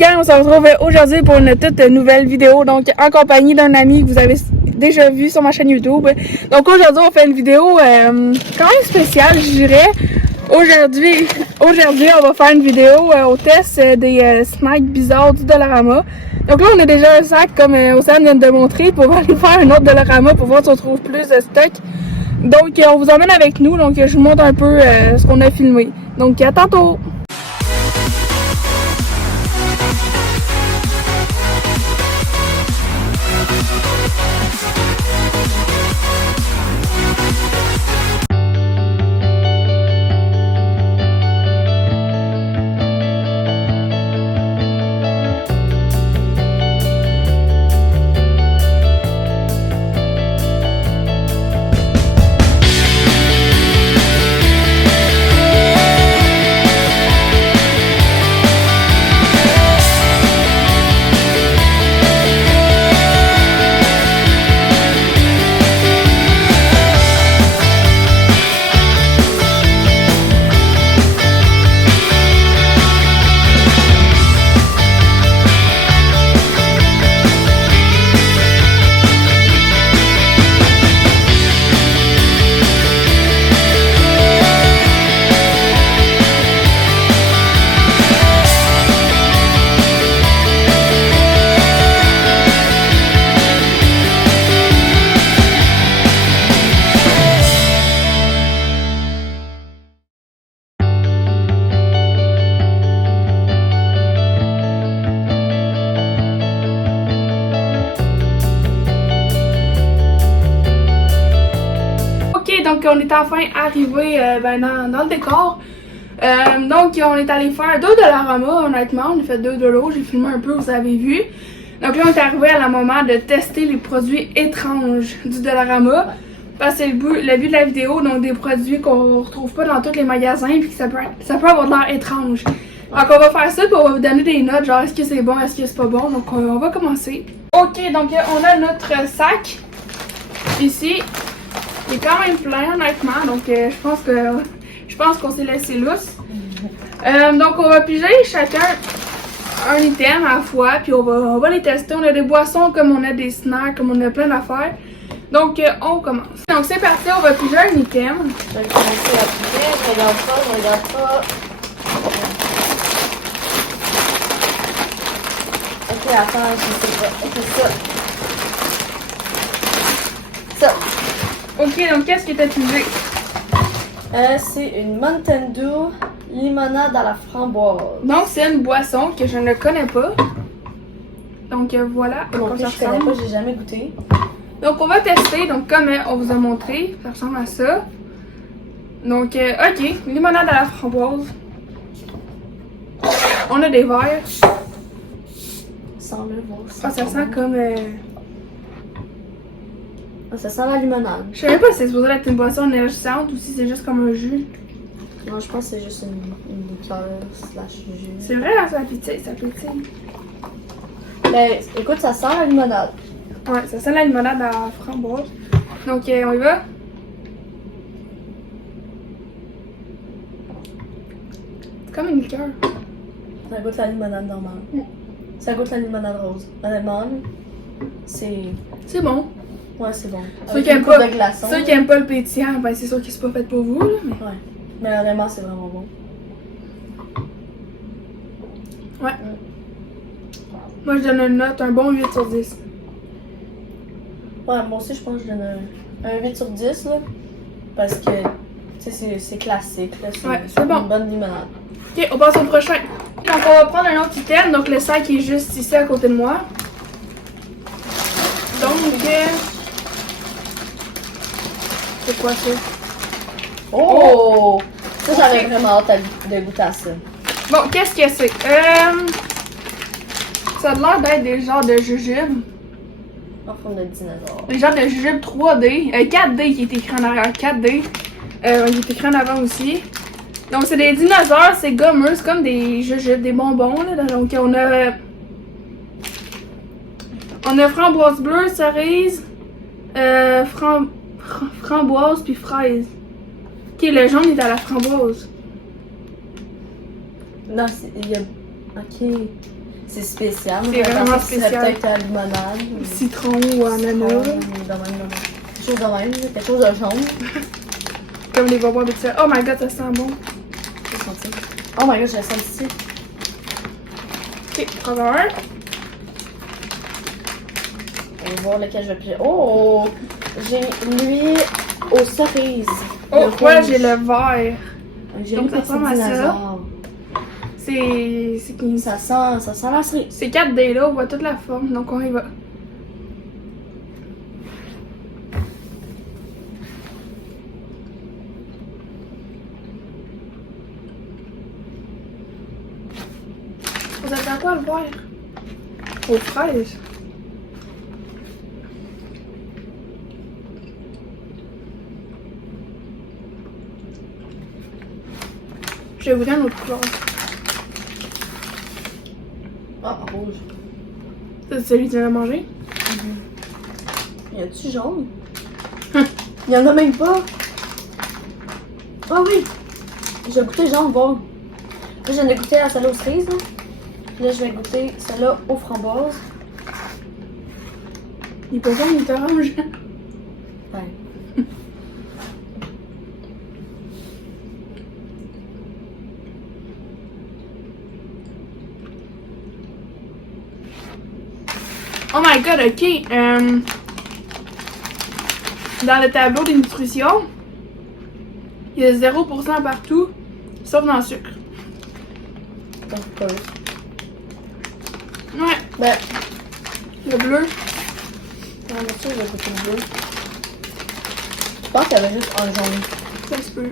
gang, on se retrouve aujourd'hui pour une toute nouvelle vidéo, donc en compagnie d'un ami que vous avez déjà vu sur ma chaîne YouTube. Donc aujourd'hui on fait une vidéo quand même spéciale, je dirais. Aujourd'hui on va faire une vidéo au test des snacks bizarres du Dollarama. Donc là on a déjà un sac comme Océane vient de montrer, pour aller faire un autre Dollarama pour voir si on trouve plus de stock. Donc on vous emmène avec nous, donc je vous montre un peu ce qu'on a filmé. Donc à tantôt! Donc on est enfin arrivé dans le décor. Donc on est allé faire 2 Dollarama, honnêtement, on a fait 2 de l'eau, j'ai filmé un peu, vous avez vu. Donc là on est arrivé à la moment de tester les produits étranges du Dollarama. Parce que c'est le but de la vidéo, donc des produits qu'on retrouve pas dans tous les magasins puis que ça peut avoir de l'air étrange. Donc on va faire ça puis on va vous donner des notes, genre est-ce que c'est bon, est-ce que c'est pas bon, donc on va commencer. Ok, donc on a notre sac ici. Il est quand même plein honnêtement, donc je pense qu'on s'est laissé lousse. Donc on va piger chacun un item à la fois, puis on va les tester. On a des boissons comme on a des snacks, comme on a plein d'affaires. Donc on commence. Donc c'est parti, on va piger un item. Je vais commencer à piger, je regarde pas. Ok, attends, je sais pas. Ok, ça. Ok, donc qu'est-ce que t'as pigé? C'est une Mountain Dew limonade à la framboise. Donc c'est une boisson que je ne connais pas. Donc voilà. Donc je connais pas, j'ai jamais goûté. Donc on va tester, donc comme on vous a montré, ça ressemble à ça. Donc ok, limonade à la framboise. On a des verres. Sans le voir. Ah, ça sent comme... Ça sent la limonade. Je sais même pas si c'est supposé être une boisson énergisante ou si c'est juste comme un jus. Non, je pense que c'est juste une liqueur slash jus. C'est vrai, là, ça pétille, ça pétille. Ben, écoute, ça sent la limonade. Ouais, ça sent la limonade à la framboise. Donc, on y va. C'est comme une liqueur. Ça goûte la limonade normale. Mm. Ça goûte la limonade rose. Honnêtement, c'est bon. Ouais, c'est bon. Ceux qui aiment pas le pétillant, ben c'est sûr que c'est pas fait pour vous, là. Mais... Ouais. Mais honnêtement, c'est vraiment bon. Ouais. Moi, je donne une note, un bon 8 sur 10. Ouais, moi aussi, je pense que je donne un 8 sur 10, là. Parce que, tu sais, c'est classique, là. C'est bon. Une bonne limonade. Ok, on passe au prochain. Donc, on va prendre un autre item. Donc, le sac est juste ici à côté de moi. Donc, c'est quoi ça? Oh! Ça, j'avais vraiment hâte de goûter à ça. Bon, qu'est-ce que c'est? Ça a l'air d'être des genres de jujubes. En forme de dinosaure. Des genres de jujubes 3D. 4D qui est écrit en arrière. 4D. Il est écrit en avant aussi. Donc, c'est des dinosaures, c'est gommeux. C'est comme des jujubes, des bonbons. Là. Donc, on a framboise bleue, cerise, framboise puis fraise. Ok, le jaune est à la framboise. Non, il y a... Ok. C'est spécial. C'est vraiment Ça serait spécial. peut-être à la limonade. Citron ou ananas. Quelque chose de même, quelque chose de jaune. Comme les bonbons avec ça. Oh my god, ça sent bon. Je vais sentir. Oh my god, je la sens ici. Ok, prends un. On va voir lequel je vais piger. Oh! J'ai lui aux cerises. Oh, Le ouais, rouge. j'ai le vert. J'ai Donc, lui ça petit ressemble à ça. dinosaure. C'est qui? Ça sent la cerise. C'est 4D là, on voit toute la forme, donc on y va. Vous êtes à quoi le vert? Aux fraises. Je vais vous donner une autre couleur. Ah, rouge. Ça, c'est celui que tu viens de manger? Y a-tu jaune? Il y en a même pas. Ah oui! J'ai goûté jaune, bon. Là, je viens de goûter à celle-là aux cerises. Là. Puis là, je vais goûter celle-là aux framboises. Il est pas bon, il est orange. Ouais. Oh my god, ok. Dans le tableau des nutritions, il y a 0% partout, sauf dans le sucre. Donc, pas eux. Ouais, Ben, le bleu. on va je vais goûter le bleu. Je pense qu'il y avait juste un jaune. Ça se peut.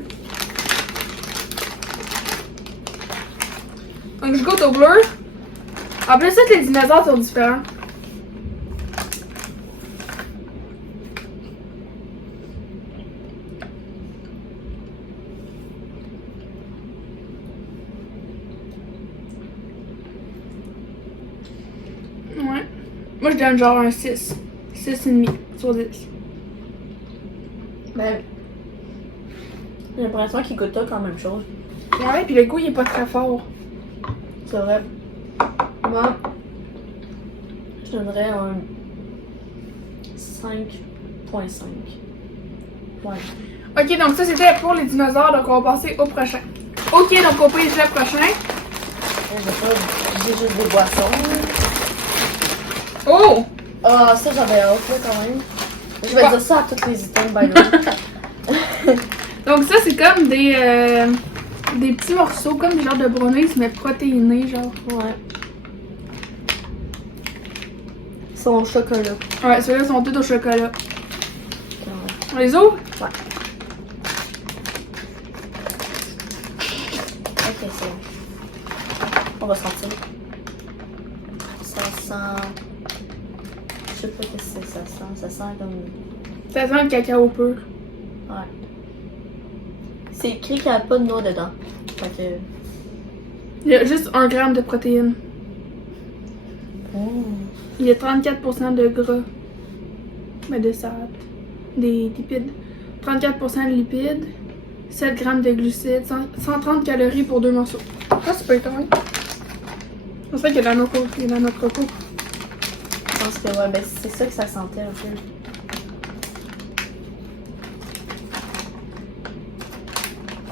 Donc je goûte au bleu. En plus, tous les dinosaures sont différents. Ouais. Moi, je donne genre un 6. 6,5 sur 10. Ben, j'ai l'impression qu'il goûte tout quand même chose. Ouais, puis le goût, il est pas très fort. C'est vrai. Moi, je donnerais un 5.5. Ouais. Ok, donc ça c'était pour les dinosaures, donc on va passer au prochain. Ok, donc on pige le prochain. J'ai juste des boissons. Oh! Ah, ça j'avais hâte là quand même. Je vais dire ça à tous les items, by the way. Donc ça c'est comme des petits morceaux, comme des genres de brownies, mais protéinés, genre. Ouais. Ils sont au chocolat. Ouais, ceux-là sont tous au chocolat. Ouais. On les ouvre? Ouais. Ok, c'est bon. On va sentir. Ça sent... Je sais pas qu'est-ce que ça sent. Ça sent comme... Ça sent le cacao pur. Ouais. C'est écrit qu'il n'y a pas de noix dedans. Fait que... Il y a juste 1 gramme de protéines. Il y a 34% de gras. Mais de sat. Des lipides. 34% de lipides. 7 grammes de glucides. 130 calories pour 2 morceaux. Ça, c'est pas étonnant. C'est pour ça qu'il y a de la noix de coco. Je pense que ouais, ben c'est ça que ça sentait un peu.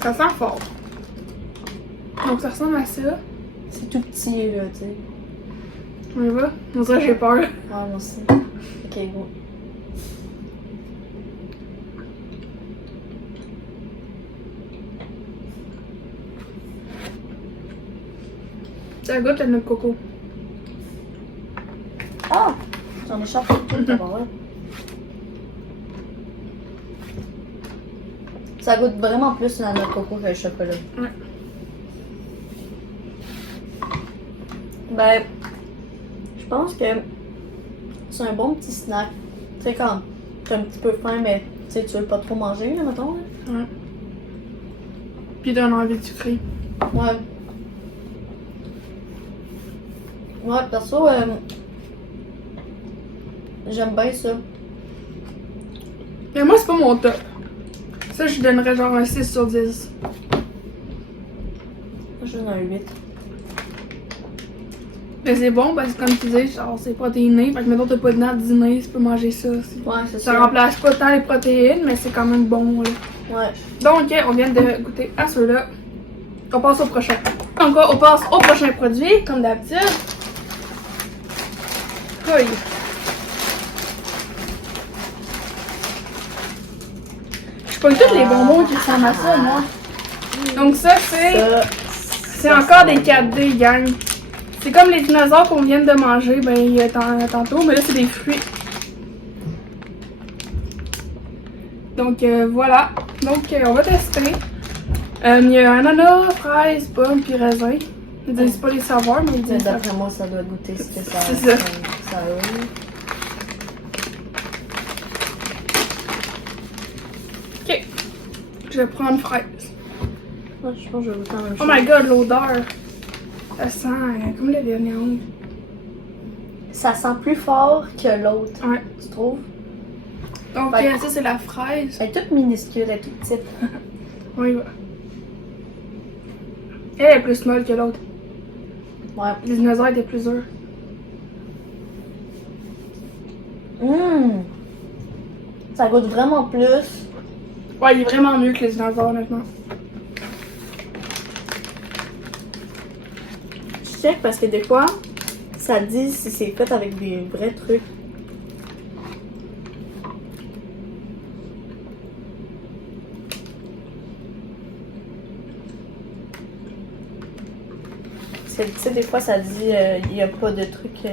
Ça sent fort. Donc ça ressemble à ça. C'est tout petit là, tu sais. On y va? On dirait que j'ai peur. Ouais, moi aussi. Ok, go. Ça goûte la noix de coco. Ah! J'en ai chopé tout, d'abord, ouais. Ça goûte vraiment plus la noix de coco que le chocolat. Ouais. Ben, je pense que c'est un bon petit snack. Tu sais, quand t'as un petit peu faim, mais tu sais, tu veux pas trop manger, là, mettons. Là. Ouais. Puis donne envie de sucrer. Ouais. Ouais, perso, j'aime bien ça. Mais moi, c'est pas mon top. Ça, je donnerais genre un 6 sur 10. Je donne un 8. Mais c'est bon parce que comme tu dis, genre c'est protéiné. Fait que mettons t'as pas de dents à dîner, tu peux manger ça aussi. Ouais, c'est Ça ça. remplace pas tant les protéines, mais c'est quand même bon là. Ouais. Donc on vient de goûter à ceux-là. On passe au prochain. Donc on passe au prochain produit, comme d'habitude. Oui. Je pogne tous les bonbons qui ressemblent à ça, moi. Donc ça, c'est encore des 4D, gang. C'est comme les dinosaures qu'on vient de manger, tantôt, mais là, c'est des fruits. Donc, voilà. Donc, on va tester. Il y a ananas, fraise, pomme, puis raisin. Ils disent pas les saveurs, mais ils disent ça. D'après moi, ça doit goûter ce que ça C'est ça. Ça a. Ok. Je vais prendre fraise. Ouais, je pense que je vais goûter la même Oh chose. my god, l'odeur. Ça sent comme le viande. Ça sent plus fort que l'autre, Ouais. tu trouves? Donc, Ouais. ça, c'est la fraise. Elle est toute minuscule, elle est toute petite. Oui, ouais. Elle est plus molle que l'autre. Ouais. Les dinosaures étaient plus durs. Ça goûte vraiment plus. Ouais, il est vraiment mieux que les dinosaures, honnêtement. Je check parce que des fois, ça dit si c'est fait avec des vrais trucs. Parce que, tu sais, des fois, ça dit il n'y a pas de trucs.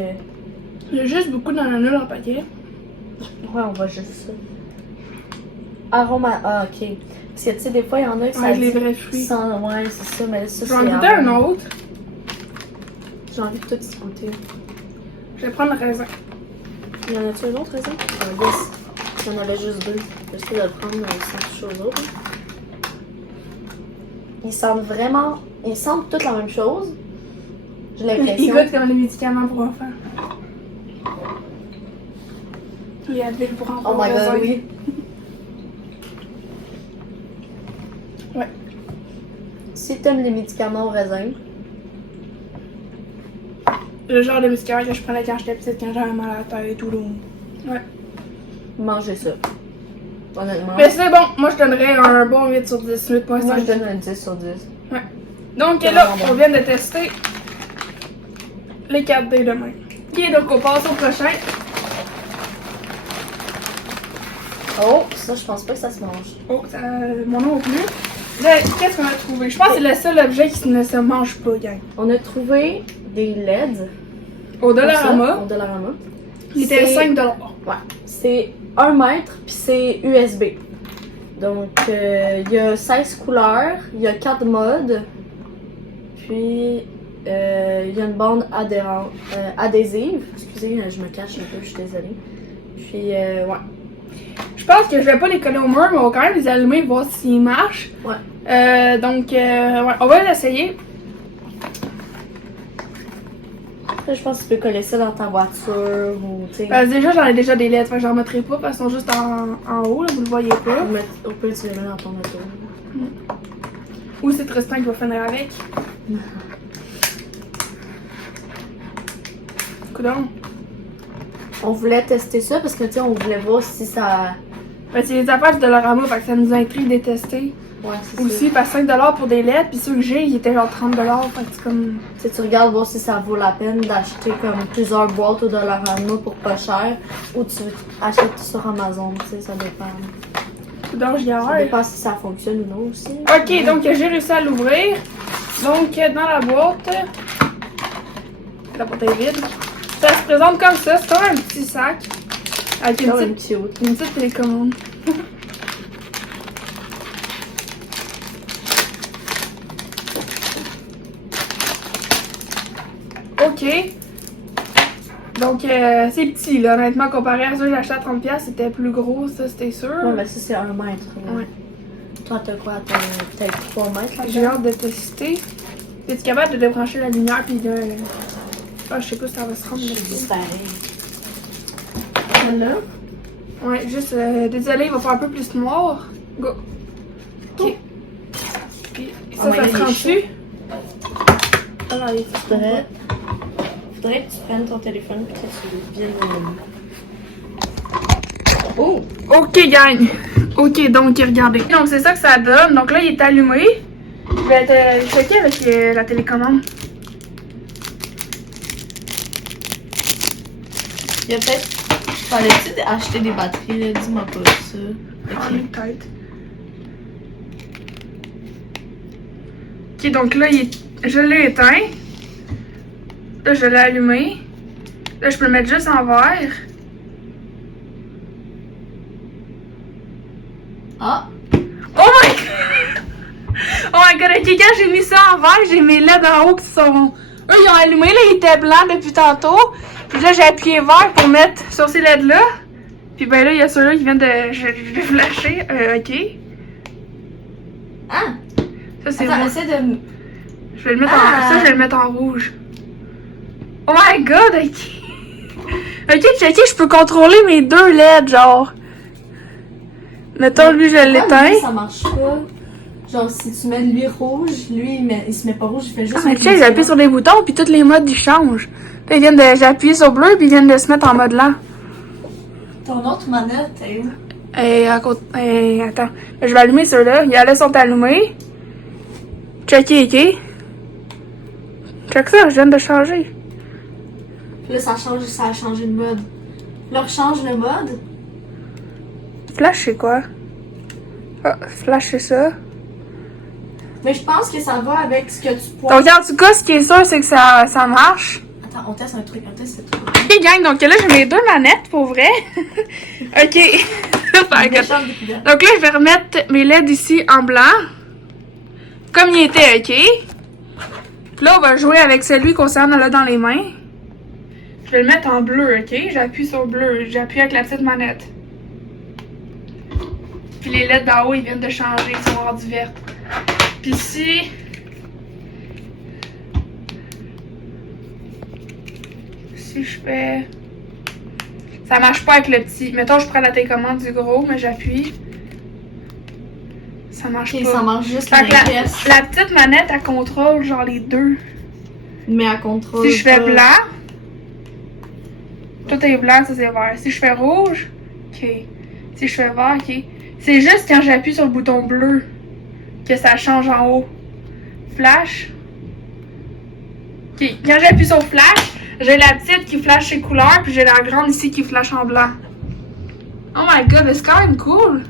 Il y a juste beaucoup d'ananas dans le paquet. Ouais, on va juste ça. Arôme à... Ah, ok. Parce que, tu sais, des fois, il y en a qui ça Avec les dit vrais fruits. sans... Ouais, c'est ça, mais ça, Je c'est... vais en goûter un autre. J'ai envie de tout y goûter. Je vais prendre le raisin. Il y en a-tu un autre, raisin? Yes. Il y en avait juste deux. J'essaie de le prendre sans toucher aux autres. Ils sentent vraiment... Ils sentent toutes la même chose. J'ai Il l'impression. goûte comme les médicaments pour enfants. Il y a de l'huile pour enfants. Oh my god, raisin. oui. Ouais. Si t'aimes les médicaments au raisin, Le genre de médicaments que je prenais quand j'étais petite, quand j'avais mal à la tête ou l'eau. Ouais. mangez ça. Honnêtement. Mais c'est bon, moi je donnerais un bon 8 sur 10, 8.5. Moi, je donne un 10 sur 10. Donc C'est là, vraiment on bon. vient de tester les 4D demain. Ok, donc on passe au prochain. Oh, ça, je pense pas que ça se mange. Oh, ça, mon nom non plus. Là, qu'est-ce qu'on a trouvé? Je pense que c'est le seul objet qui ne se mange pas, gang. On a trouvé des LED. Au Dollarama, Au Dollarama. il était C'est- 5$. Ouais. C'est 1 mètre, puis c'est USB. Donc, il y a 16 couleurs, il y a 4 modes, puis il y a une bande adhésive. Excusez, je me cache un peu, je suis désolée. Puis, ouais. Je pense que je vais pas les coller au mur, mais on va quand même les allumer, voir s'ils marchent. Ouais. Donc, ouais, on va l'essayer. Là, je pense que tu peux coller ça dans ta voiture ou, tu sais. Déjà, j'en ai déjà des lettres, fait que j'en mettrai pas parce qu'ils sont juste en haut, là, vous le voyez pas. Au pire, tu les mets dans ton auto. Ou c'est Tristan qui va finir avec. Coudonc. On voulait tester ça parce que, tu sais, on voulait voir si ça. Ben, c'est les affaires du Dollarama, fait que ça nous intrigue de les tester. Ouais, c'est Aussi, parce que 5$ pour des lettres, puis ceux que j'ai, ils étaient genre 30$, fait que c'est comme. Tu sais, tu regardes voir si ça vaut la peine d'acheter comme plusieurs boîtes au Dollarama pour pas cher ou tu achètes sur Amazon, tu sais, ça dépend. Coudonc, j'y Ça ai. dépend si ça fonctionne ou non aussi. Ok, donc j'ai réussi à l'ouvrir. Donc, dans la boîte est vide. Ça se présente comme ça, c'est comme un petit sac avec C'est quand même cute. une petite télécommande. Ok. Donc, c'est petit, là. Honnêtement, comparé à ça, j'ai acheté à 30$, c'était plus gros, ça, c'était sûr. Ouais, mais ça, c'est 1 mètre. là. Ouais. Toi, t'as quoi? T'as peut-être 3 mètres là J'ai hâte de tester. Es-tu capable de débrancher la lumière puis de. Ah, je sais pas si ça va se rendre Je là-dessus. suis pareil. Là? Ouais, juste, désolé, il va faire un peu plus noir. Go. Ok. Puis Oh ça, my ça God, se rend il est dessus. Ah, il est Prêt? faudrait que tu prennes ton téléphone et que tu viennes Oh! Ok, gang. Ok, donc regardez. Donc c'est ça que ça donne. Donc là, il est allumé. Je vais être checké avec la télécommande. Il y a peut-être... Fallait-tu acheter des batteries, là? Dis-moi pas ça. Ok, peut-être. Ok, donc là, je l'ai éteint. Là, je l'ai allumé. Là, je peux le mettre juste en vert. Ah! Oh my god! Oh my god, ok, quand j'ai mis ça en vert, j'ai mes LED en haut qui sont... Eux, ils ont allumé, là, ils étaient blancs depuis tantôt. Puis là, j'ai appuyé vert pour mettre sur ces LED-là. Puis ben là, il y a ceux-là qui viennent de flasher. Ok. Ah! Ça, c'est Attends, rouge. essaie de... Je vais le mettre en... Ça, je vais le mettre en rouge. Oh my god, ok. Ok, checké, je peux contrôler mes deux LED, genre. Mettons, lui, je l'éteins. Lui, ça marche pas. Genre, si tu mets lui rouge, lui, il se met pas rouge, il fait juste... Ah, mais check, j'appuie sur les boutons, puis tous les modes, ils changent. Là, j'appuie sur bleu, puis ils viennent de se mettre en mode lent. Ton autre manette, est où? Et à côté... attends. Je vais allumer ceux-là. Là, sont allumés. Checké, ok. Check ça, je viens de changer. Là, ça a changé de mode. Là, rechange le mode. Flash, c'est quoi? Ah, flash, c'est ça. Mais je pense que ça va avec ce que tu pointes. Donc, en tout cas, ce qui est sûr, c'est que ça marche. Attends, on teste un truc, on teste ce truc. Ok, gang, donc là, j'ai mes deux manettes, pour vrai. Ok. Méchante découverte. Donc là, je vais remettre mes LED ici en blanc. Comme il était, ok? Puis là, on va jouer avec celui qu'on s'en a dans les mains. Je vais le mettre en bleu, ok? J'appuie sur bleu. J'appuie avec la petite manette. Puis les LED d'en haut, ils viennent de changer. Ils sont rendus verts. Puis ici... Si je fais... Ça marche pas avec le petit. Mettons, je prends la télécommande du gros, mais j'appuie. Ça marche Ok, pas. ça marche juste Fait que l'inverse. la petite manette, elle contrôle genre les deux. Mais à contrôle. Si je fais pas. blanc, tout est blanc, ça c'est vert. Si je fais rouge, ok. Si je fais vert, ok. C'est juste quand j'appuie sur le bouton bleu que ça change en haut. Flash. Ok, quand j'appuie sur flash, j'ai la petite qui flash ses couleurs, puis j'ai la grande ici qui flash en blanc. Oh my god, c'est quand même cool.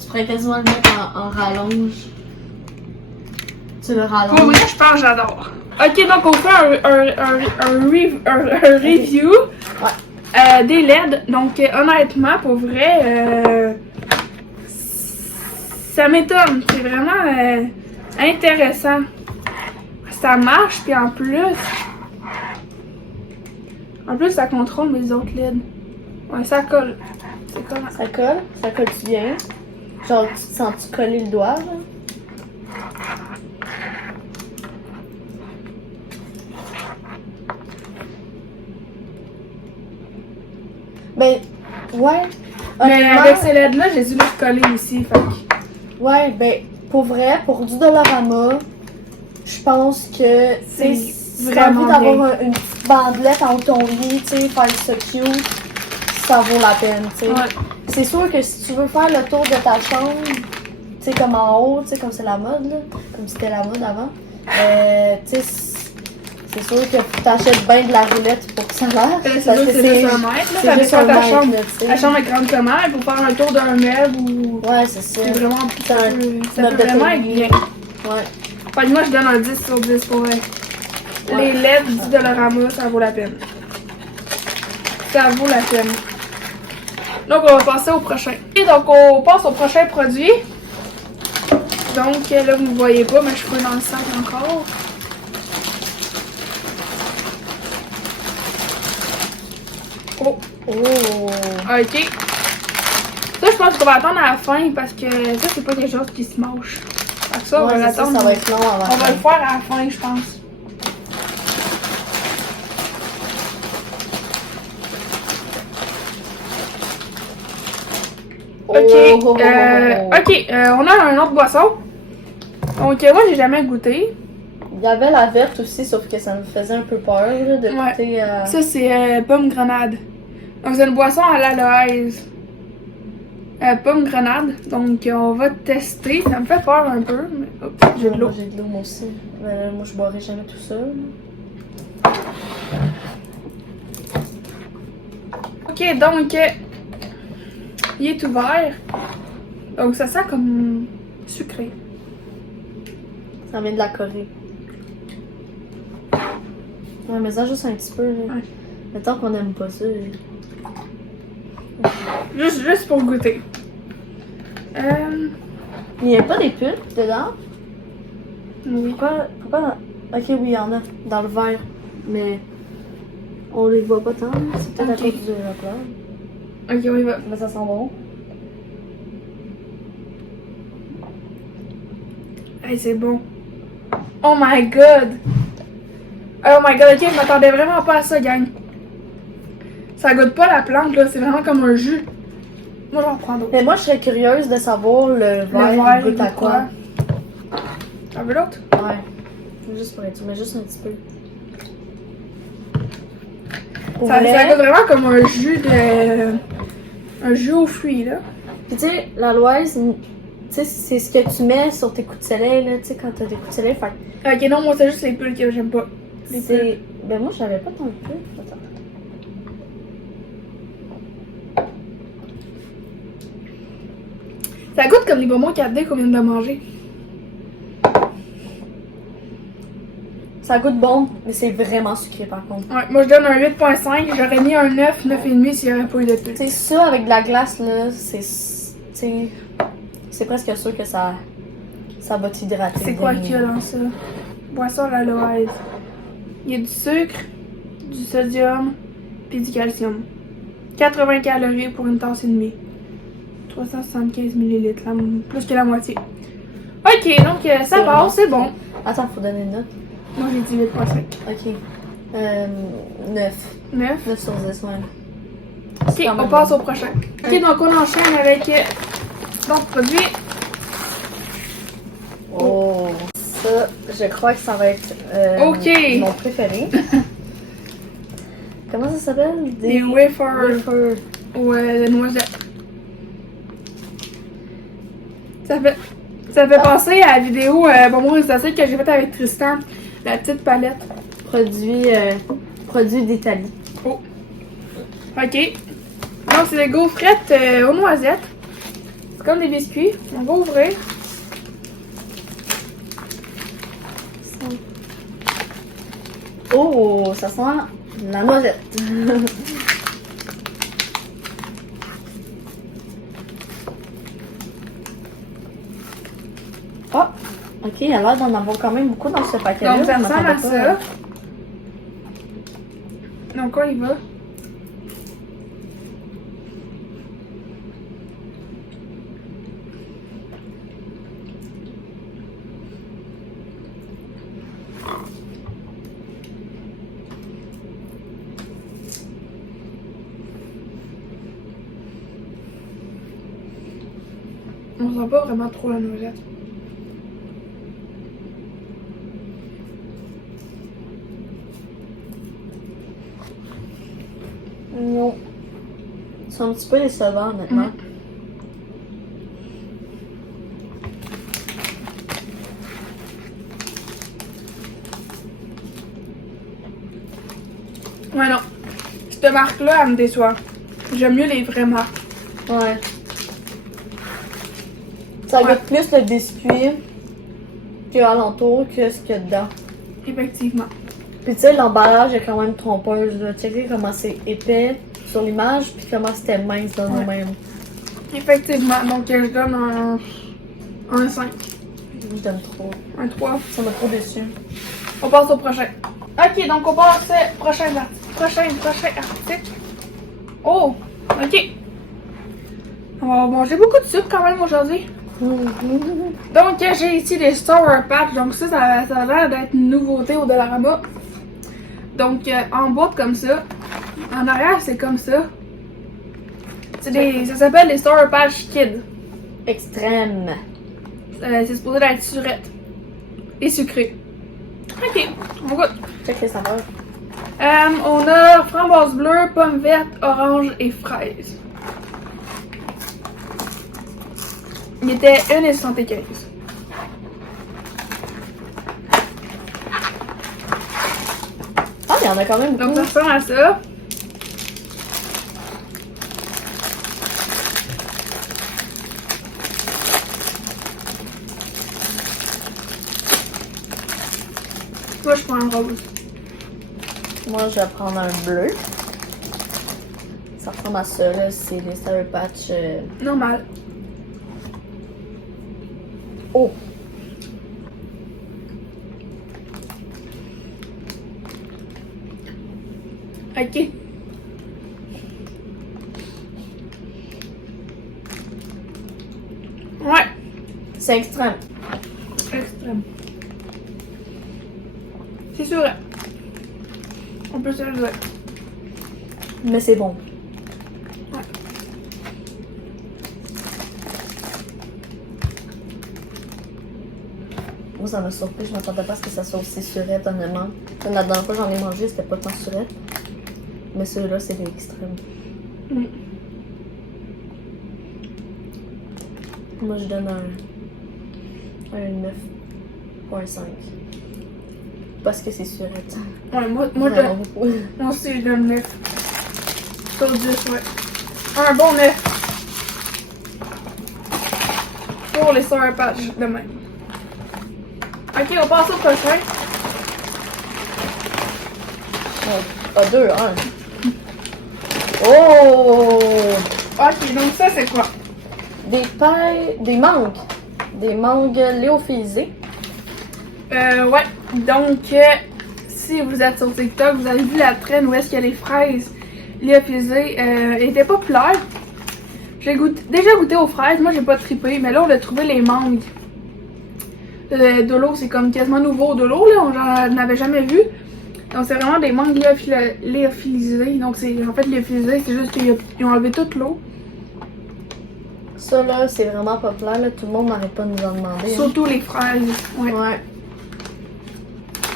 Tu pourrais quasiment le mettre en rallonge. Tu le rallonges. Pour vrai, je pense que j'adore. Ok, donc on fait un review des LED. Donc, honnêtement, pour vrai, ça m'étonne. C'est vraiment intéressant. Ça marche, puis en plus, ça contrôle mes autres LED. Ouais, ça colle. C'est collant. Ça colle-tu bien? Genre, tu te sens-tu coller le doigt, là? Ben, ouais. Mais Honnêtement, avec ces LED-là, j'ai dû les recoller aussi. Fait que... ouais, ben, pour vrai, pour du Dollarama, je pense que C'est si vraiment t'as envie d'avoir une petite bandelette entre ton lit, tu sais, faire ça cute, ça vaut la peine, tu sais. Ouais. C'est sûr que si tu veux faire le tour de ta chambre, tu sais, comme en haut, tu sais, comme c'est la mode, là, comme c'était la mode avant, tu sais, c'est sûr que tu t'achètes bien de la roulette pour que ça marche. C'est juste un mètre, là. Ça dépend de ta chambre. La chambre est grande comment? Pour faire un tour d'un meuble ou... Ouais, c'est ça. C'est vraiment plus... C'est un Ça peut vraiment être bien. Ouais. Fait que moi, je donne un 10 sur 10 pour vrai. Les LED du Dollarama, ça vaut la peine. Ça vaut la peine. Donc, on va passer au prochain. Et donc, on passe au prochain produit. Donc, là, vous ne voyez pas, mais je peux dans le sac encore. Oh! Oh! Ok. Ça, je pense qu'on va attendre à la fin parce que ça, c'est pas quelque chose qui se mâche. Fait que ça, on va l'attendre. Ça va être long avant. On va le faire à la fin, je pense. Ok, on a un autre boisson. Donc, moi, j'ai jamais goûté. y avait la verte aussi, sauf que ça me faisait un peu peur là, de Ouais. goûter à... Ça, c'est pomme grenade. Donc, c'est une boisson à l'aloès. Pomme grenade. Donc, on va tester. Ça me fait peur un peu. Mais... Oups, j'ai de l'eau. Moi, j'ai de l'eau, moi aussi. Mais moi, je boirais jamais tout ça. Ok, donc, il est ouvert. Donc, ça sent comme sucré. Ça vient de la Corée. Ouais, mais ça, juste un petit peu. Là. Ouais. Mais tant qu'on aime pas ça. Juste pour goûter. Il n'y a pas des pulpes dedans? Oui. Pourquoi? Ok, oui, il y en a dans le verre. Mais on les voit pas tant. C'est peut-être à Ok. cause de la couleur. Ok, on y va. Mais ça sent bon. Hey, c'est bon. Oh my god! Oh my god, ok, je m'attendais vraiment pas à ça, gang. Ça goûte pas la plante, là, c'est vraiment comme un jus. Moi, j'en prends d'autres. Mais moi, je serais curieuse de savoir le verre verre, il goûte à quoi. T'en veux l'autre? Ouais. Juste pour être sûr, mais juste un petit peu. Pour Ça vrai. goûte vraiment comme un jus de... Un jus aux fruits, là. Puis tu sais, l'aloès, tu sais, c'est ce que tu mets sur tes coups de soleil, là, tu sais, quand t'as des coups de soleil. Fait Ok, non, moi, c'est juste les pulls que j'aime pas. Les pulls. c'est... Ben moi, j'avais pas tant de pulpes. Attends. Ça goûte comme les bonbons 4D qu'on vient de manger. Ça goûte bon, mais c'est vraiment sucré par contre. Ouais, moi, je donne un 8.5. J'aurais mis un 9, 9,5 s'il n'y avait pas eu de pulls. Tu sais, ça avec de la glace, là, c'est presque sûr que ça va t'hydrater. C'est quoi bien. qu'il y a dans ça? Boisson à l'aloès. Il y a du sucre, du sodium, puis du calcium. 80 calories pour une tasse et demie. 375 ml, plus que la moitié. Ok, donc ça C'est passe, c'est bon. Attends, faut donner une note. Moi j'ai dit 8.5. Ok. 9. 9. 9 sur 10, ouais. Ok, quand on même passe bon. au prochain. Ok, donc on enchaîne avec d'autres produits. Oh. Ça, je crois que ça va être Ok. mon préféré. Comment ça s'appelle? Des wafers wafers. de noisettes. Ça fait penser à la vidéo Bonbons Restacés que j'ai faite avec Tristan. La petite palette. Produit d'Italie. Oh. Ok. Donc, c'est des gaufrettes aux noisettes. C'est comme des biscuits. On va ouvrir. Oh, ça sent la noisette. Oh, ok, il a l'air d'en avoir quand même beaucoup dans ce paquet-là. Donc, ça je ressemble à m'attendais ça. Donc, on y va. On sent pas vraiment trop la noisette. Non. C'est un petit peu décevant, honnêtement. Ouais, non. Cette marque-là, elle me déçoit. J'aime mieux les vraies marques. Ouais. Ça Ouais. goûte plus le biscuit que alentour que ce qu'il y a dedans. Effectivement. Puis tu sais, l'emballage est quand même trompeuse. Là. Checker comment c'est épais sur l'image, puis comment c'était mince dans Ouais. le même. Effectivement. Donc, je donne un 5. Je donne trop. Un 3. Ça m'a trop déçu. On passe au prochain. Ok, donc on passe au prochain article. Oh, ok. On va manger beaucoup de sucre quand même aujourd'hui. Donc, j'ai ici des Sour Patch. Donc, ça a l'air d'être une nouveauté au Dollarama. Donc, en boîte comme ça. En arrière, c'est comme ça. Ça s'appelle les Sour Patch Kids. Extrême. C'est supposé être surette. Et sucré. Ok, on goûte. Check les saveurs. On a framboise bleue, pomme verte, orange et fraise. Il était 1,75. Ah, il y en a quand même Donc beaucoup. ça ressemble à ça. Moi je prends un rose. Moi, je vais prendre un bleu. Ça ressemble à ça, là. C'est les Sour Patch. Normal. Oh! Ok. Ouais. C'est extrême. Extrême. C'est sûr. On peut se le dire. Mais c'est bon. Ouais. Moi, ça m'a surpris. Je m'attendais pas à ce que ça soit aussi surette, honnêtement. La dernière fois que j'en ai mangé, c'était pas tant surette. Mais celui-là, c'est l'extrême. Mm. Moi, je donne un 9,5. Parce que c'est surette. Ouais, moi Vraiment beaucoup. moi aussi, je donne 9. Sur 10, ouais. Un bon 9. Pour les Sour Patch de même. Ok, on passe au prochain. Ah, 2, 1. Oh! Ok, donc ça, c'est quoi? Des pailles, des mangues. Des mangues lyophilisées. Ouais. Donc, si vous êtes sur TikTok, vous avez vu la traîne où est-ce qu'il y a les fraises lyophilisées. Elle était populaire. J'ai déjà goûté aux fraises. Moi, j'ai pas trippé. Mais là, on a trouvé les mangues. De l'eau, c'est comme quasiment nouveau de l'eau, là. J'en avais jamais vu. Donc, c'est vraiment des mangues lyophilisées. Donc, en fait, lyophilisées, c'est juste qu'ils ont enlevé toute l'eau. Ça, là, c'est vraiment populaire. Là. Tout le monde n'arrête pas de nous en demander. Hein. Surtout les fraises. Ouais. Ouais.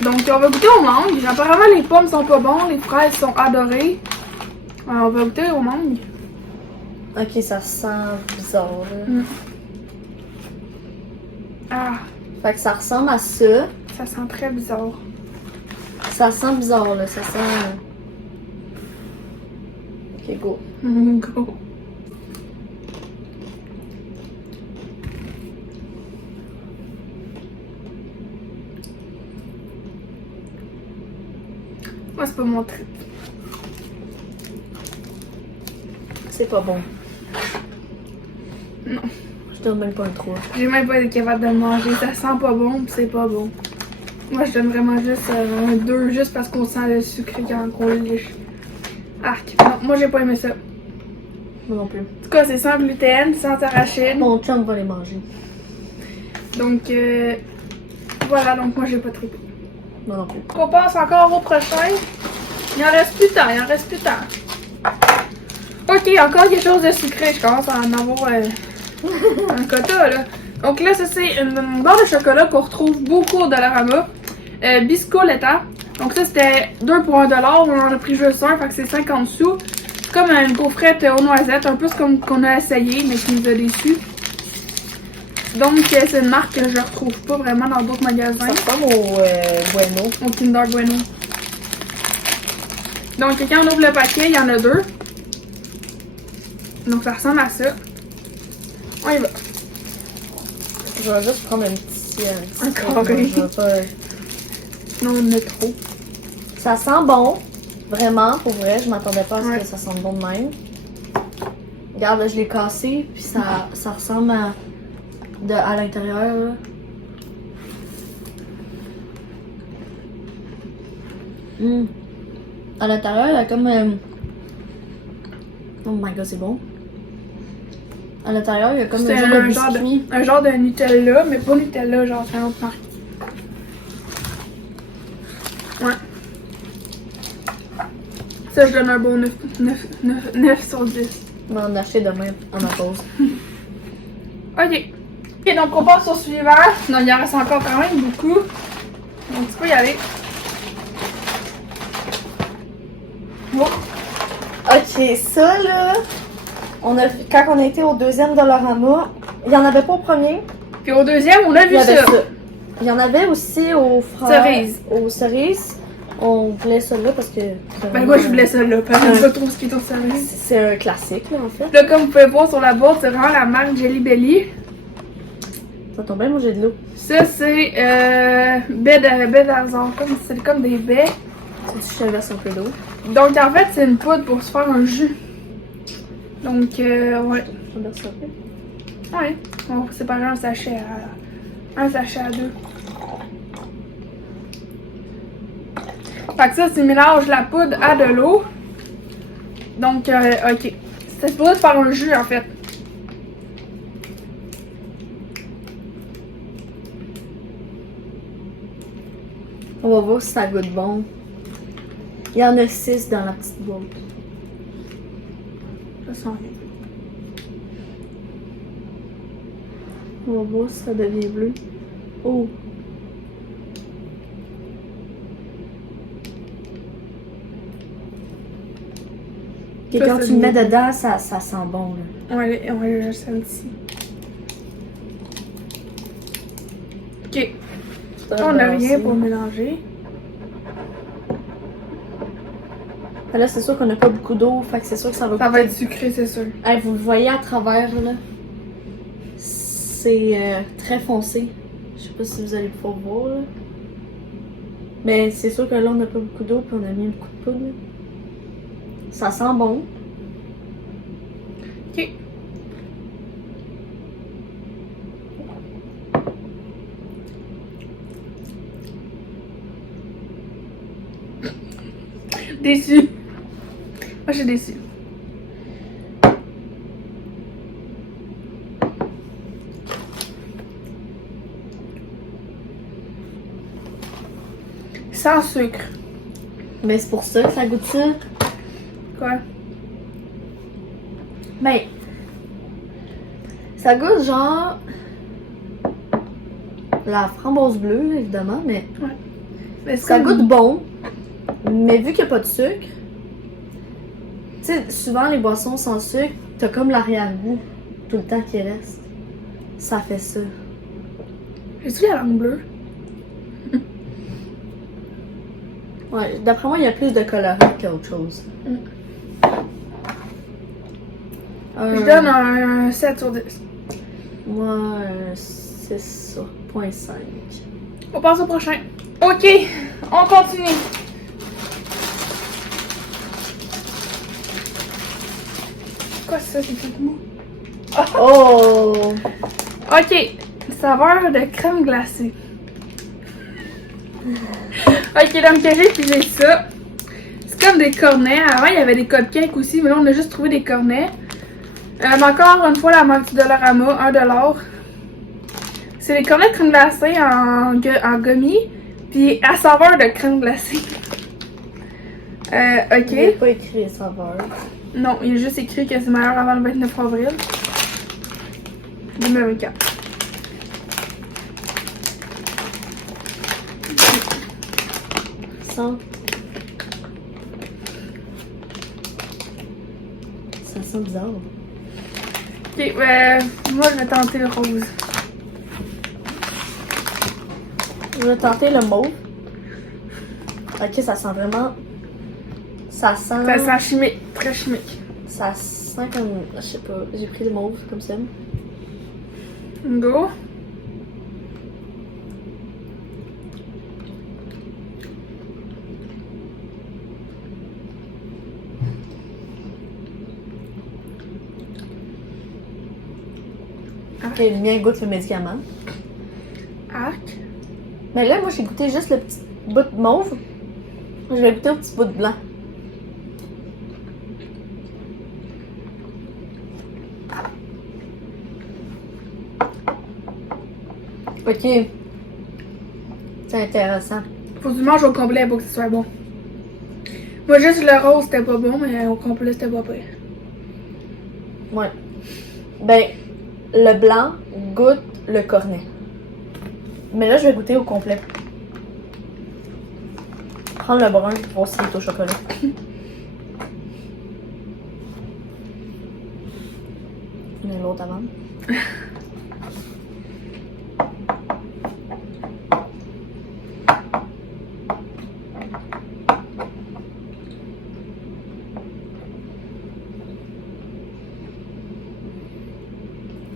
Donc, on va goûter aux mangues. Apparemment, les pommes sont pas bonnes. Les fraises sont adorées. Alors, on va goûter aux mangues. Ok, ça sent bizarre. Là. Mm. Ah, Fait que ça ressemble à ça. ça sent très bizarre. Ça sent bizarre, là. Ça sent. Ok, go. Go. Moi, c'est pas mon trip. C'est pas bon. Non. Je donne même pas un 3. J'ai même pas été capable de le manger. Ça sent pas bon, pis c'est pas bon. Moi, je donne vraiment juste un 2, juste parce qu'on sent le sucre quand on le liche. Arc. Non, moi, j'ai pas aimé ça. Moi non plus. En tout cas, c'est sans gluten, sans arachide. Mon chum va les manger. Donc, voilà. Donc, moi, j'ai pas trippé. Moi non plus. On passe encore au prochain. Il en reste plus tant, il en reste plus tant. Ok, encore quelque chose de sucré. Je commence à en avoir un quota, là. Donc là, ça c'est une barre de chocolat qu'on retrouve beaucoup au Dollarama. Biscoletta. Donc ça, c'était 2 pour 1$. On en a pris juste un, fait que c'est 50 sous. C'est comme une gaufrette aux noisettes, un peu comme qu'on a essayé, mais qui nous a déçus. Donc, c'est une marque que je retrouve pas vraiment dans d'autres magasins. Ça ressemble au Bueno. Au Kinder Bueno. Donc, quand on ouvre le paquet, il y en a 2. Donc, ça ressemble à ça. On y va. Je vais juste prendre un petit. Encore je un. vais pas- Non, on en a trop. Ça sent bon. Vraiment, pour vrai, je m'attendais pas à ce Ouais. que ça sente bon de même. Regarde, là, je l'ai cassé, puis ça ressemble à l'intérieur, là. À l'intérieur, il y a comme... Oh my god, c'est bon. À l'intérieur, il y a comme C'est un genre de un genre biscuit. un genre de Nutella, mais pas Nutella, genre c'est une autre marque. Ouais. Ça, je donne un bon 9 sur 10. On va en acheter demain en ma pause. Ok. Ok, donc on passe au suivant. Non, il en reste encore quand même beaucoup. Donc tu peux y aller. Bon. Ok, ça là, quand on a été au deuxième Dollarama, il y en avait pas au premier. Puis au deuxième, on a Il vu y avait ça. ça. Il y en avait aussi aux Cerises. Aux cerises. On voulait ça là parce que. Ben moi je voulais ça là, parce que je sais pas trop ce qui est au service. C'est un classique là en fait. Là, comme vous pouvez voir sur la boîte, c'est vraiment la marque Jelly Belly. Ça tombe bien, moi j'ai de l'eau. Ça, c'est baie d'argent. C'est comme des baies. Si je verse un peu d'eau. Donc, en fait, c'est une poudre pour se faire un jus. Donc, ouais. Je verse un peu. Ouais. On va séparer un sachet à deux. Fait que ça, c'est mélange la poudre à de l'eau. Donc, ok. C'est pour faire un jus, en fait. On va voir si ça goûte bon. Il y en a 6 dans la petite boîte. Ça sent bien. On va voir si ça devient bleu. Oh! Et Ça, quand c'est tu le mets bien. dedans, ça sent bon. Là. Ouais, je sens ici. Ok. On n'a rien pour mélanger. Là, c'est sûr qu'on n'a pas beaucoup d'eau, fait que c'est sûr que ça va Ça va être sucré, c'est sûr. Hey, vous le voyez à travers, là. C'est très foncé. Je sais pas si vous allez pouvoir voir, là. Mais c'est sûr que là, on n'a pas beaucoup d'eau, puis on a mis beaucoup de poudre. Là. Ça sent bon. Ok. Déçu. Moi, je suis déçue. Sans sucre. Mais c'est pour ça que ça goûte ça. Quoi? Ben, ça goûte genre la framboise bleue, évidemment, mais Mais c'est ça comme- goûte bon. Mais vu qu'il n'y a pas de sucre, tu sais, souvent les boissons sans sucre, t'as comme l'arrière-goût tout le temps qui reste. Ça fait ça. J'ai-tu la langue bleue? Ouais, d'après moi, il y a plus de colorant qu'autre chose. Je donne un 7 sur 10. Moi, un 6,5. On passe au prochain. Ok, on continue. Quoi ça, c'est tout mou? Oh! Ok, saveur de crème glacée. Ok, donc j'ai pigé ça. C'est comme des cornets. Avant, il y avait des cupcakes aussi, mais là, on a juste trouvé des cornets. Encore une fois, la marque du Dollarama, 1$. C'est des cornets de crème glacée en gummy, puis à saveur de crème glacée. Ok. Il n'y a pas écrit les saveurs. Non, il y a juste écrit que c'est meilleur avant le 29 avril 2024. Ça sent bizarre. Ok, moi je vais tenter le rose. Je vais tenter le mauve. Ok, ça sent vraiment. Ça sent. Ça sent chimique, très chimique. Ça sent comme. Je sais pas, j'ai pris le mauve comme ça. Go. Ok, le mien goûte le médicament. Arc. Mais là, moi, j'ai goûté juste le petit bout de mauve. Je vais goûter au petit bout de blanc. Ok. C'est intéressant. Faut que tu manges au complet pour que ce soit bon. Moi, juste le rose, c'était pas bon, mais au complet, c'était pas pire. Ouais. Ben, le blanc goûte le cornet. Mais là, je vais goûter au complet. prendre le brun pour voir s'il est au chocolat. On a l'autre avant.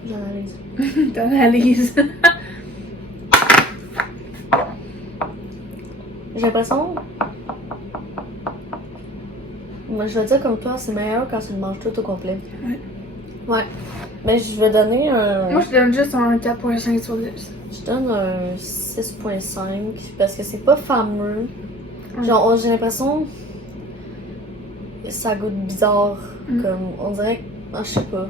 J'analyse. T'analyses. J'ai l'impression. Moi, je vais dire comme toi, c'est meilleur quand tu le manges tout au complet. Ouais. Ouais. Mais je vais donner un. Moi, je donne juste un 4.5 sur 10. Je donne un 6.5 parce que c'est pas fameux. Genre, j'ai l'impression que ça goûte bizarre. Comme, on dirait que. Ah, je sais pas.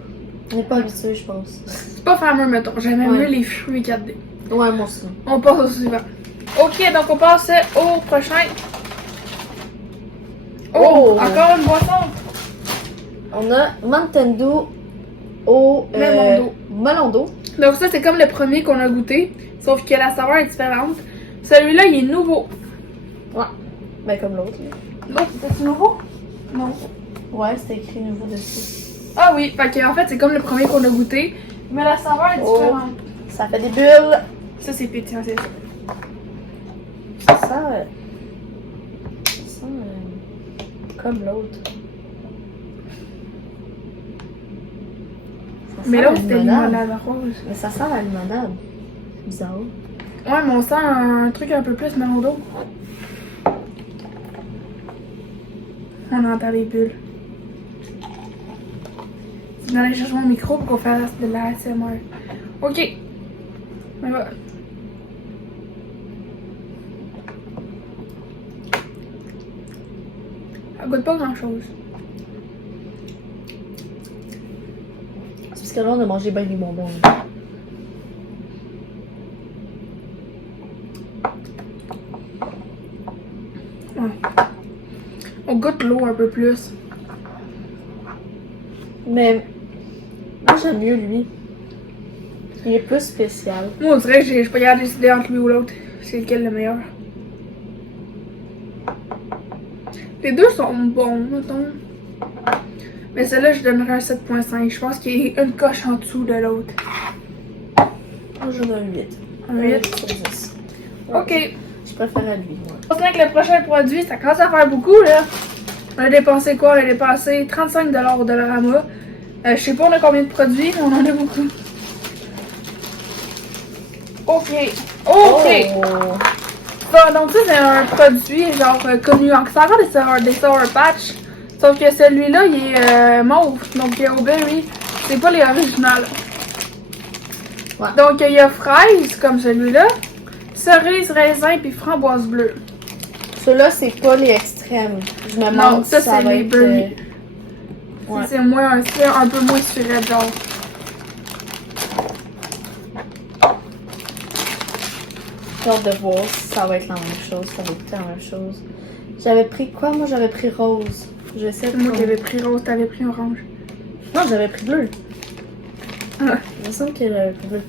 On n'est pas habitué, je pense. C'est pas fameux, mettons. J'aime mieux les fruits 4D. Ouais, moi aussi. On passe au suivant. Ok, donc on passe au prochain. Oh! Encore une boisson! On a Mountain Dew au melon d'eau. Donc ça, c'est comme le premier qu'on a goûté, sauf que la saveur est différente. Celui-là, il est nouveau. Ouais. Ben comme l'autre. L'autre, c'était nouveau? Non. Ouais, c'était écrit nouveau dessus. Ah oui, fait que, en fait, c'est comme le premier qu'on a goûté, mais la saveur est différente. Ça fait des bulles. Ça, c'est pétillant, c'est ça. Ça sent comme l'autre. Mais là, c'était limonade rose. Mais ça sent la limonade. C'est bizarre. Ouais, mais on sent un truc un peu plus melon d'eau. On entend les bulles. Je vais aller chercher mon micro pour qu'on fasse de la ASMR. Ok. Mais voilà. Ça goûte pas grand chose. C'est parce que là, on a mangé bien des bonbons. Ouais. On goûte l'eau un peu plus. Mais moi, j'aime mieux lui. Il est plus spécial. Moi, on dirait que j'ai pas regardé décider entre lui ou l'autre. C'est lequel le meilleur. Les deux sont bons, mettons. Mais celle-là, je donnerais un 7.5. Je pense qu'il est une coche en dessous de l'autre. Moi, je donne un 8. Un 8 sur 10. Ok. Je préfère à lui, moi. Je pense que le prochain produit, ça commence à faire beaucoup, là. On a dépensé quoi? On a dépensé 35$ au Dollarama. Je sais pas on a combien de produits, mais on en a beaucoup. Ok. Ok. Oh. Bon, donc ça, c'est un produit genre connu en ça va des Sour Patch. Sauf que celui-là, il est mauve. Donc au berry. C'est pas les originales. Ouais. Donc il y a fraise comme celui-là. Cerise, raisin puis framboise bleue. Ceux-là, c'est pas les extrêmes. Je me demande Non, ça, si ça c'est va les être... berry. Ouais. C'est un peu moins surette, genre. J'ai hâte de voir si ça va être la même chose, ça va goûter la même chose. J'avais pris quoi? Moi, j'avais pris rose. Je vais essayer de Moi, prendre- j'avais pris rose, t'avais pris orange. Non, j'avais pris bleu. Ah. Il me semble que j'avais pris bleu.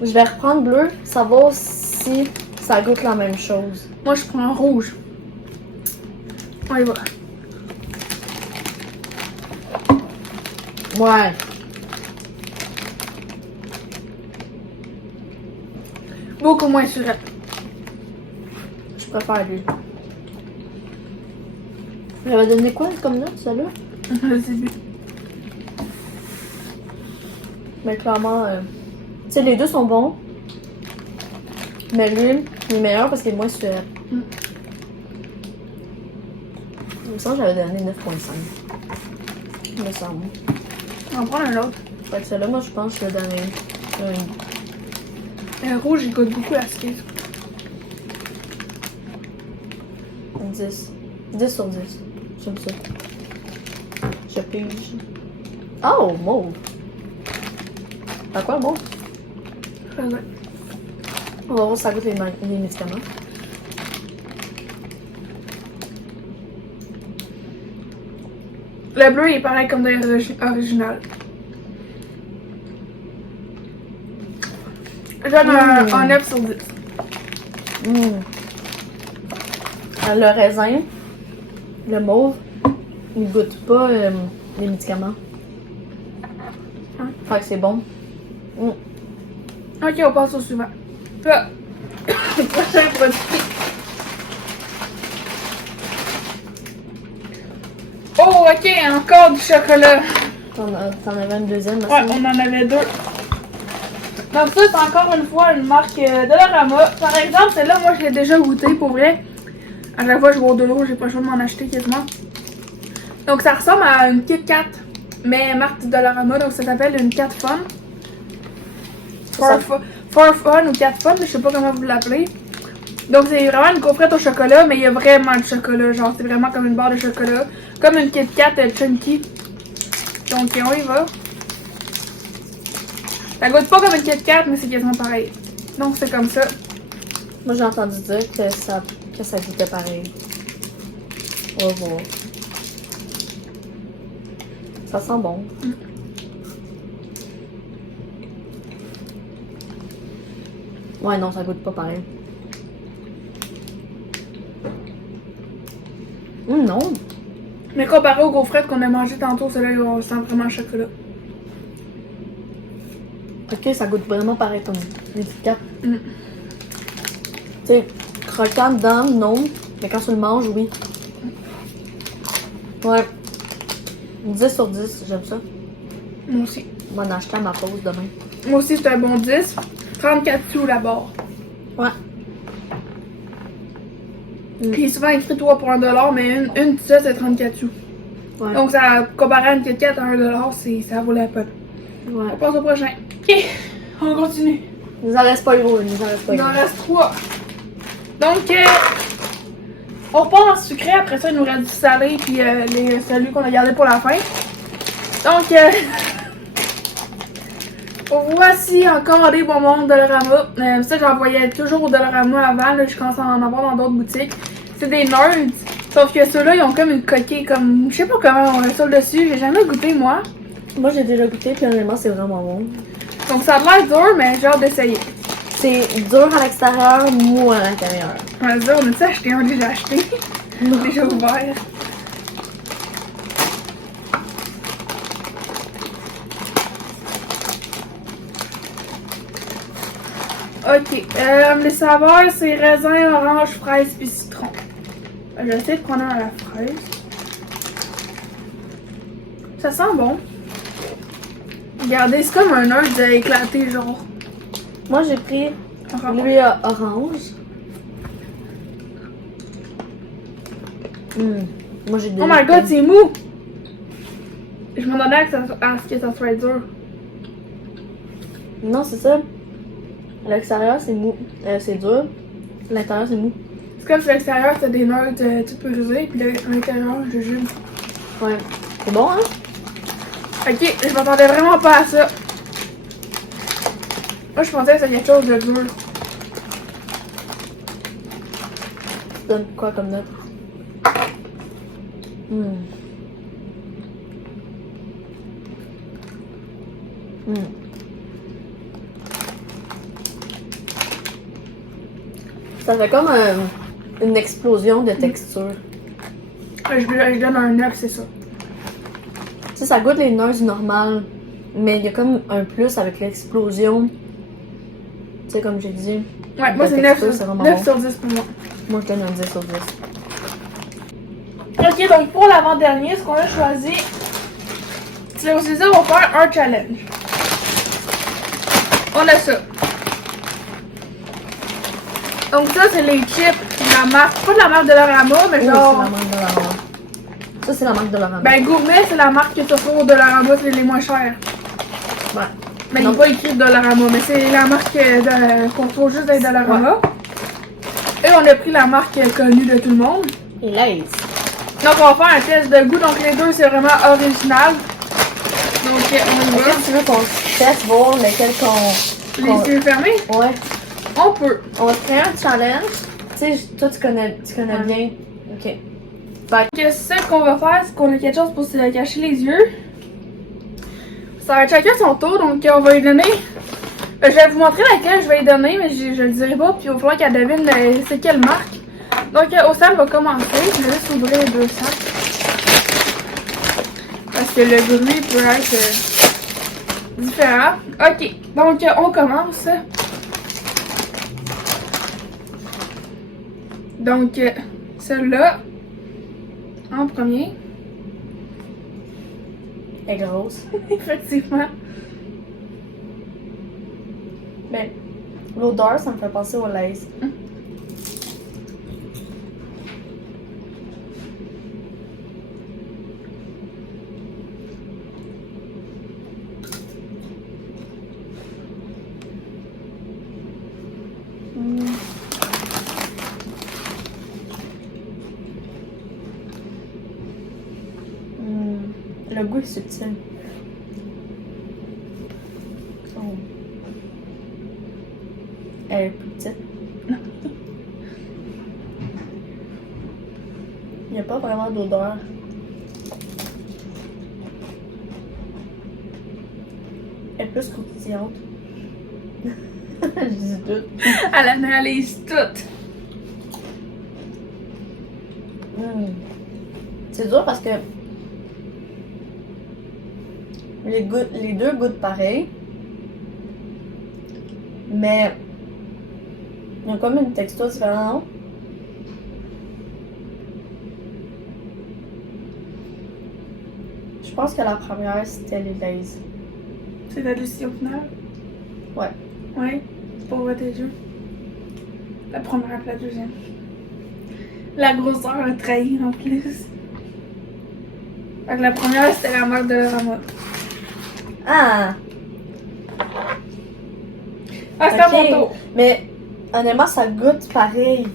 Je vais reprendre bleu, savoir si ça goûte la même chose. Moi, je prends rouge. On y va. Ouais. Beaucoup moins surette. Je préfère lui. J'avais donné quoi comme note, celle-là? Le début. Mais clairement, tu sais, les deux sont bons. Mais lui, il est meilleur parce qu'il est moins suave. Il me semble que j'avais donné 9.5. Il me semble. On va prendre un autre. Fait que celui-là, moi, je pense que je vais donner Le rouge, il goûte beaucoup la cerise. un 10. 10 sur 10. J'aime ça. Je pige. Oh, mauve. T'as quoi, mauve? Ouais. On va voir si ça goûte les médicaments. Le bleu, il est pareil comme dans l'original. Je donne un 9 sur 10. le raisin, le mauve, il goûte pas les médicaments. Hein? Fait que c'est bon. Ok, on passe au suivant. Là, prochain produit. Oh, ok, encore du chocolat. T'en avais une deuxième, là, Ouais, on en avait deux. Donc ça, c'est encore une fois une marque Dollarama. Par exemple, celle-là, moi, je l'ai déjà goûté, pour vrai. À chaque fois que je bois de l'eau, j'ai pas le choix de m'en acheter quasiment. Donc ça ressemble à une Kit Kat, mais marque Dollarama, donc ça s'appelle une Cat Fun. For Fun ou Cat Fun, je sais pas comment vous l'appelez. Donc c'est vraiment une gaufrette au chocolat, mais il y a vraiment du chocolat, genre c'est vraiment comme une barre de chocolat. Comme une Kit Kat Chunky. Donc on y va. Ça goûte pas comme une Kit Kat, mais c'est quasiment pareil. Donc c'est comme ça. Moi j'ai entendu dire que ça goûtait pareil. On va voir. Ça sent bon. Ouais, non, ça goûte pas pareil. Non. Mais comparé aux gaufrettes qu'on a mangé tantôt, ceux-là, on sent vraiment le chocolat. Ok, ça goûte vraiment pareil comme les Kit Kat. Mm. Tu sais, croquant dedans, non. Mais quand tu le manges, oui. Ouais. 10 sur 10, j'aime ça. Moi aussi. Je vais en acheter à ma pause demain. Moi aussi, c'est un bon 10. 34 sous la barre. Ouais. Puis souvent écrit 3 pour 1$, mais une de ça, c'est 34 sous. Ouais. Donc, ça, comparé à une Kit Kat à 1$, ça vaut la peine. Ouais. On passe au prochain. Ok, on continue. Il nous en reste pas gros, il nous en reste pas Il gros. en reste 3. Donc, on repart en sucré. Après ça, il nous reste du salé, puis celui qu'on a gardé pour la fin. Donc, voici encore des bonbons Dollarama. Ça, j'en voyais toujours au Dollarama avant. Là, je commence à en avoir dans d'autres boutiques. C'est des nerds. Sauf que ceux-là, ils ont comme une coquille, comme. Je sais pas comment on met ça dessus. J'ai jamais goûté, moi. Moi, j'ai déjà goûté, puis honnêtement, c'est vraiment bon. Donc, ça a l'air dur, mais j'ai hâte d'essayer. C'est dur à l'extérieur, mou à l'intérieur. On va dire, on a-tu acheté un déjà acheté? Déjà ouvert. Ok, les saveurs, c'est raisin, orange, fraise puis citron. Je vais essayer de prendre un à la fraise. Ça sent bon. Regardez, c'est comme un œuf éclaté, genre. Moi, j'ai pris Orange. lui orange. Moi, j'ai Oh my god, c'est mou! Je m'attendais à ce que ça soit dur. Non, c'est ça. À l'extérieur, c'est mou. C'est dur. À l'intérieur, c'est mou. C'est comme si à l'extérieur, c'était des nerds tout brisés, puis à l'intérieur, je jure. Ouais. C'est bon, hein? Ok, je m'attendais vraiment pas à ça. Moi, je pensais que c'était quelque chose de dur. Tu donnes quoi comme note? Ça fait comme une explosion de texture. Je donne un 9, c'est ça. Tu sais, ça goûte les nuts normales, mais il y a comme un plus avec l'explosion. Tu sais, comme j'ai dit. Ouais, moi, la c'est 9, texture, c'est vraiment 9 bon. sur 10 pour moi. Moi, je donne un 10 sur 10. Ok, donc pour l'avant-dernier, ce qu'on a choisi, c'est aussi ça, on va faire un challenge. On a ça. Donc ça, c'est les chips de la marque, pas de la marque Dollarama, mais Oui, genre... c'est la marque Dollarama. Ça, c'est la marque Dollarama. Ben Gourmet, c'est la marque que tu trouves au Dollarama, c'est les moins chers. Ouais. Mais il n'est pas écrit Dollarama, mais c'est la marque qu'on trouve juste dans les Dollarama. Et on a pris la marque connue de tout le monde. Et Lays. Donc on va faire un test de goût, donc les deux c'est vraiment original. Donc on y Est-ce va. que tu veux qu'on teste voir lequel qu'on... Les yeux fermés, Ouais. on peut. On va te créer un challenge. Tu sais, toi, tu connais bien. Ok. Donc ce qu'on va faire, c'est qu'on a quelque chose pour se cacher les yeux. Ça va être chacun son tour, donc on va lui donner. Je vais vous montrer laquelle je vais lui donner, mais je le dirai pas, puis il va falloir qu'elle devine c'est quelle marque. Donc, au sac va commencer. Je vais juste ouvrir les deux sacs. Parce que le bruit peut être différent. Ok, donc on commence. Donc, celle-là, en premier. Elle est grosse. Effectivement. Mais l'odeur, ça me fait penser au Lay's. Le goût est subtil. Oh. Elle est plus petite. Il n'y a pas vraiment d'odeur. Elle est plus croustillante. Je dis tout. Elle analyse tout. C'est dur parce que les deux goûtent pareil. Mais il y a comme une texture différente. Je pense que la première c'était les Lay's. C'est la décision finale? Ouais. Ouais, pour tes jeux. La première et la deuxième. La grosseur a trahi en plus. Fait que la première c'était la marque de Rama. Ah! Ah, c'est à mon tour. Mais honnêtement, ça goûte pareil.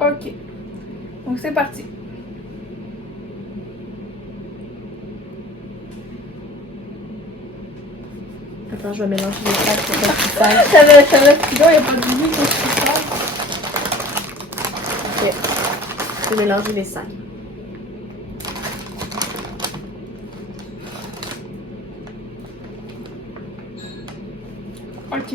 Ok. Donc c'est parti. Attends, je vais mélanger les sacs pour pas qu'ils fassent. Celle-là, il n'y a pas de bruit quand tu fais ça. Ok. Je vais mélanger les sacs. Ok.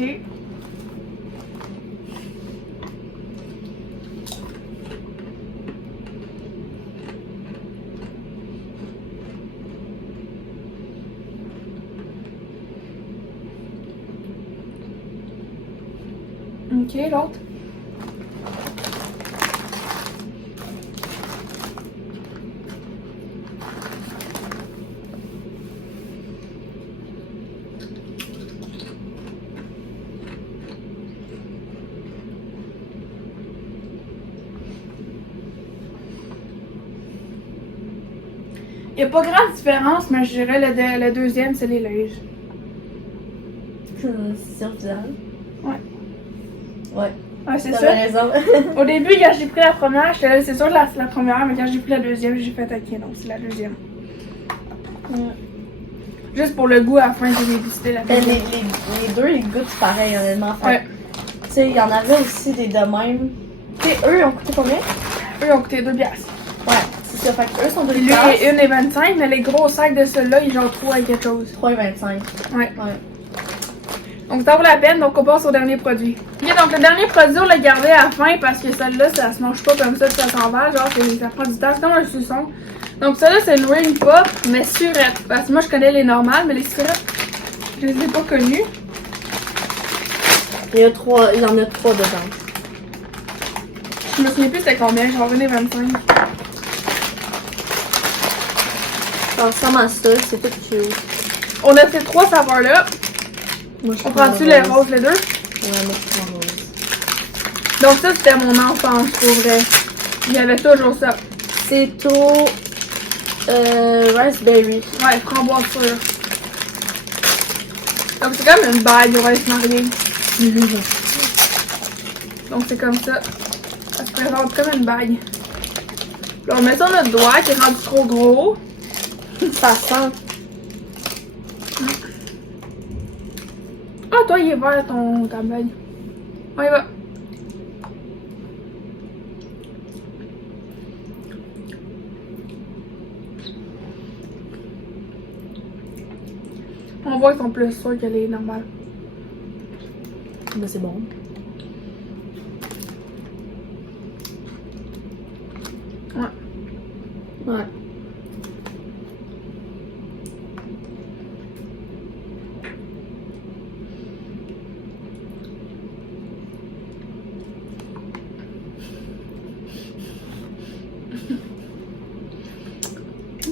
Ok, l'autre. Il n'y a pas grande différence, mais je dirais le deuxième, c'est les Lay's. C'est finale. Ouais. Ouais. Ouais, c'est T'as ça. raison. Au début, quand j'ai pris la première, j'étais là, c'est sûr que c'est la première, mais quand j'ai pris la deuxième, j'ai fait ok, non, c'est la deuxième. Juste pour le goût, à la fin, j'ai décidé la deuxième. Les deux, ils goûtent pareil, honnêtement. Ouais. Tu sais, il y en avait aussi des de même. Tu sais, eux, ils ont coûté combien? Eux ont coûté 2 piastres. Ouais, c'est ça. Fait que eux sont 2 Lui piastres. est 1,25, mais les gros sacs de ceux-là, ils ont 3 et quelque chose. 3,25. Ouais. Ouais. Donc ça vaut la peine, donc on passe au dernier produit. Ok, donc le dernier produit, on l'a gardé à la fin parce que celle-là, ça se mange pas comme ça, ça s'en va, genre ça prend du temps, c'est comme un suçon. Donc celle-là, c'est le Ring Pop, mais surette. Parce que moi, je connais les normales, mais les surettes, je les ai pas connues. Il y en a 3 dedans. Je me souviens plus c'était combien, genre 1,25. Ça ressemble à ça, c'est tout cute. On a ces 3 saveurs-là. Moi, je On prend-tu les roses, les deux? Ouais, moi, je prends rose. Donc ça, c'était mon enfance, pour vrai. Il y avait toujours ça. C'est au raspberry. Ouais, framboise sûre. Donc c'est comme une bague au rice marié. Donc c'est comme ça. Ça se présente comme une bague. Puis on met ça sur notre doigt qui est rendu trop gros. Ça sent. Ah, toi, il est vert ta bague. On y va. On voit qu'ils sont plus sûrs que les normales. Mais c'est bon. Ouais.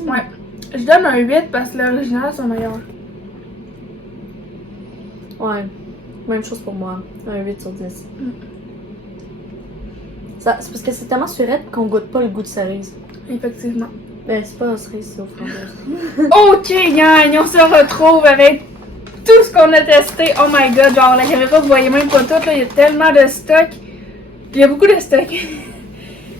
Ouais. Je donne un 8 parce que l'original c'est meilleur. Ouais. Même chose pour moi. Un 8 sur 10. C'est parce que c'est tellement surette qu'on goûte pas le goût de cerise. Effectivement. Ben, c'est pas un cerise, c'est au framboise. Ok, gang, on se retrouve avec tout ce qu'on a testé. Oh my god, genre la caméra, vous voyez même pas tout, là, il y a tellement de stock. Il y a beaucoup de stock.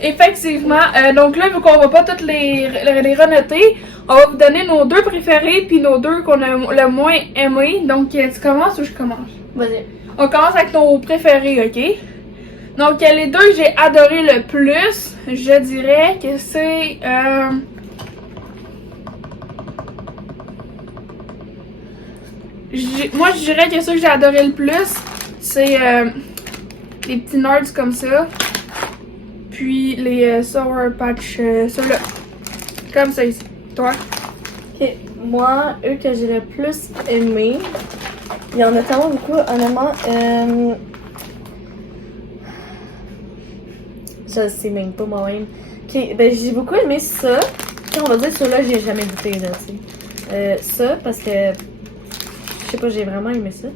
Effectivement, donc là, vu qu'on va pas toutes les renoter, on va vous donner nos deux préférés puis nos deux qu'on a le moins aimés. Donc, tu commences ou je commence? Vas-y. On commence avec nos préférés, ok? Donc, les deux que j'ai adoré le plus, je dirais que c'est... moi, je dirais que ceux que j'ai adoré le plus, c'est les petits nerds comme ça. Puis les Sour Patch, ceux-là. Comme ça ici. Toi? Ok, moi, eux que j'ai le plus aimé, il y en a tellement beaucoup, honnêtement. Je sais même pas moi-même. Ok, ben j'ai beaucoup aimé ça. Puis on va dire ceux-là, j'ai jamais goûté, là, tu sais. Ça, parce que, je sais pas, j'ai vraiment aimé ça.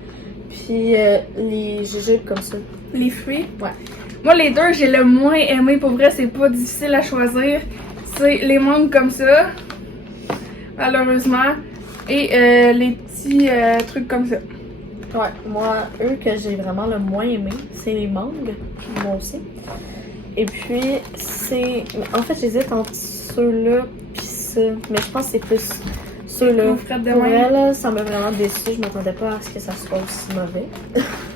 Puis les jujubes comme ça. Les fruits? Ouais. Moi, les deux, j'ai le moins aimé. Pour vrai, c'est pas difficile à choisir. C'est les mangues comme ça. Malheureusement. Et les petits trucs comme ça. Ouais, moi, eux que j'ai vraiment le moins aimé, c'est les mangues. Moi aussi. Et puis, c'est... En fait, j'hésite entre ceux-là pis ça. Mais je pense que c'est plus ceux-là. Pour vrai, là, ça m'a vraiment déçu. Je m'attendais pas à ce que ça soit aussi mauvais.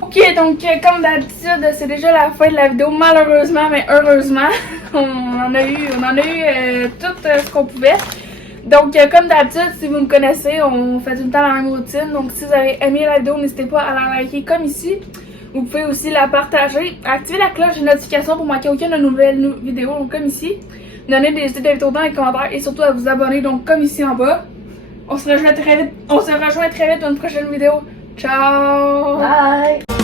Ok, donc comme d'habitude, c'est déjà la fin de la vidéo. Malheureusement, mais heureusement, on en a eu tout ce qu'on pouvait. Donc, comme d'habitude, si vous me connaissez, on fait tout le temps la même routine. Donc, si vous avez aimé la vidéo, n'hésitez pas à la liker comme ici. Vous pouvez aussi la partager. Activez la cloche de notification pour manquer aucune nouvelle vidéo, donc comme ici. Donnez des idées d'invités dans les commentaires et surtout à vous abonner, donc comme ici en bas. On se rejoint très vite dans une prochaine vidéo. Ciao! Bye!